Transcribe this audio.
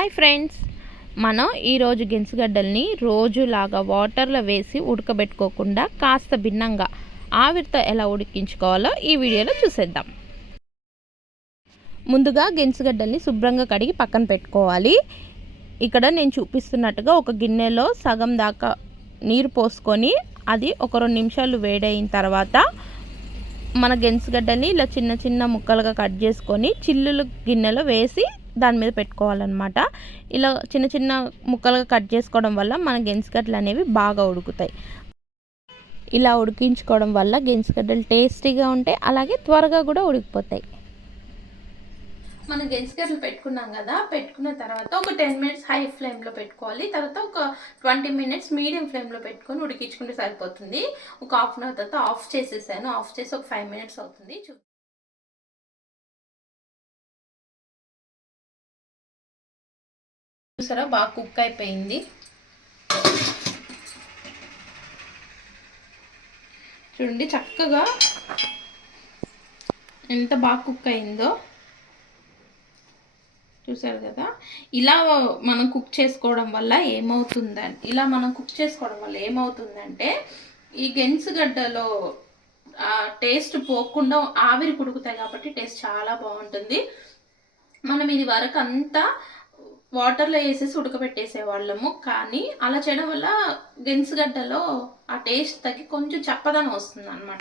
Hi friends. మనం ఈరోజు గెంచుగడ్డల్ని రోజులాగా వాటర్లో వేసి ఉడకబెట్టుకోకుండా కాస్త భిన్నంగా ఆవిరితో ఎలా ఉడికించుకోవాలో ఈ వీడియోలో చూసేద్దాం. ముందుగా గెంచుగడ్డల్ని శుభ్రంగా కడిగి పక్కన పెట్టుకోవాలి. ఇక్కడ నేను చూపిస్తున్నట్టుగా ఒక గిన్నెలో సగం దాకా నీరు పోసుకొని అది ఒక రెండు నిమిషాలు వేడైన తర్వాత మన గెంచుగడ్డని ఇలా చిన్న చిన్న ముక్కలుగా కట్ చేసుకొని చిల్లులు గిన్నెలో వేసి దాని మీద పెట్టుకోవాలన్నమాట. ఇలా చిన్న చిన్న ముక్కలుగా కట్ చేసుకోవడం వల్ల మన గెంచుగడ్డలు అనేవి బాగా ఉడుకుతాయి. ఇలా ఉడికించుకోవడం వల్ల గెంచుగడ్డలు టేస్టీగా ఉంటాయి అలాగే త్వరగా కూడా ఉడికిపోతాయి. మనం గెంజిగడ్డలు పెట్టుకున్నాం కదా పెట్టుకున్న తర్వాత ఒక టెన్ మినిట్స్ హై ఫ్లేమ్లో పెట్టుకోవాలి. తర్వాత ఒక ట్వంటీ మినిట్స్ మీడియం ఫ్లేమ్లో పెట్టుకొని ఉడికించుకుంటే సరిపోతుంది. ఒక హాఫ్ అన్ అవర్ తర్వాత ఆఫ్ చేసేసాను. ఆఫ్ చేసి ఒక ఫైవ్ మినిట్స్ అవుతుంది. చూసారా? బాగా కుక్ అయిపోయింది. చూడండి చక్కగా ఎంత బాగా కుక్ అయిందో. చూసారు కదా? ఇలా మనం కుక్ చేసుకోవడం వల్ల ఏమవుతుందని ఇలా మనం కుక్ చేసుకోవడం వల్ల ఏమవుతుందంటే ఈ గెన్సుగడ్డలో టేస్ట్ పోకుండా ఆవిరి కుడుకుతాయి కాబట్టి టేస్ట్ చాలా బాగుంటుంది. మనం ఇది వరకు అంతా వాటర్లో వేసేసి ఉడకబెట్టేసే వాళ్ళము. కానీ అలా చేయడం వల్ల గెన్సుగడ్డలో ఆ టేస్ట్ తగ్గి కొంచెం చప్పదనం వస్తుంది అనమాట